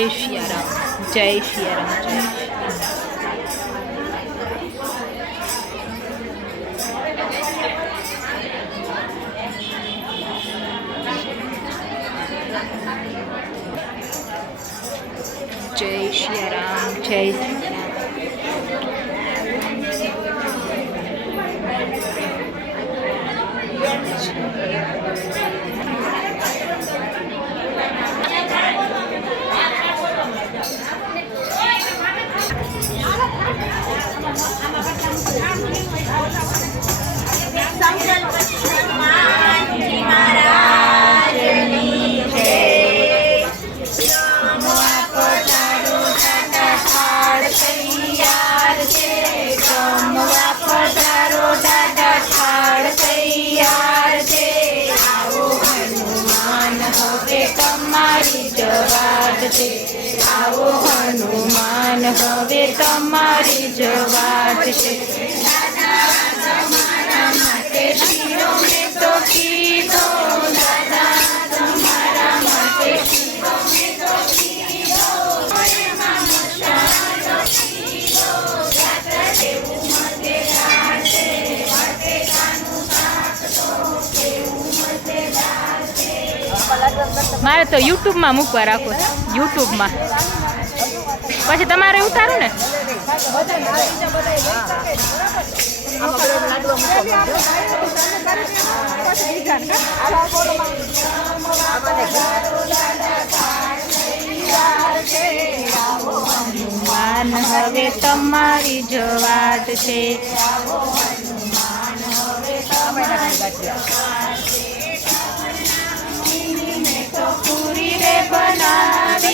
जय सियाराम जय सियाराम जय सियाराम जय आओ हनुमान हवे तमारी जवाट छे दादा तमारा माटे शीरो में तो कीधो दादा तमारा माटे शीरो में तो कीधो एमां मसालो कीधो दादा देवुं मजेदार छे बटेकानुं शाक तो केवुं मजेदार छे। मारे तो यूट्यूब में मूकवा राखो यूट्यूब में પછી તમારે ઉતારો ને હનુમાન હવે તમારી જવાટ છે પૂરી રે બનાવે